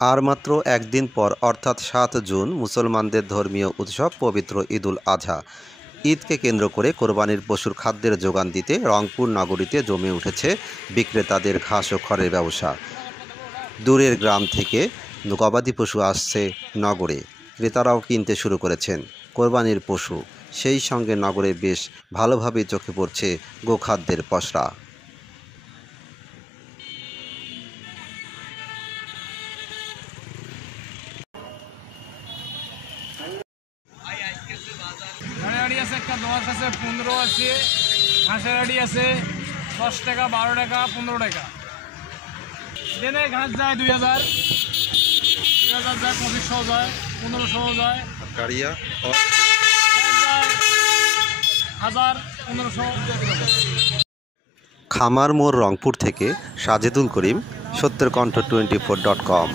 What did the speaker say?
আর মাত্র একদিন পর অর্থাৎ ৭ জুন মুসলমানদের ধর্মীয় উৎসব পবিত্র ঈদুল আজহা। ঈদকে কেন্দ্র করে কোরবানির পশুর খাদ্যের যোগান দিতে রংপুর নগরীতে জমে উঠেছে বিক্রেতাদের ঘাস ও খড়ের ব্যবসা। দূরের গ্রাম থেকে গবাদি পশু আসছে নগরে, ক্রেতারাও কিনতে শুরু করেছেন কোরবানির পশু। সেই সঙ্গে নগরে বেশ ভালোভাবেই চোখে পড়ছে গোখাদ্যের পসরা। গাড়ি আছে একটা 10 আছে 15 আছে, ঘাসের গাড়ি আছে 10 টাকা 12 টাকা 15 টাকা। দিনে ঘাস যায় 2000 যায়, 2500 যায়, 1500 যায়, কারিয়া 1000 1500। খামার মোড়, রংপুর থেকে সাজেদুল করিম, সত্যের কণ্ঠ 24.com।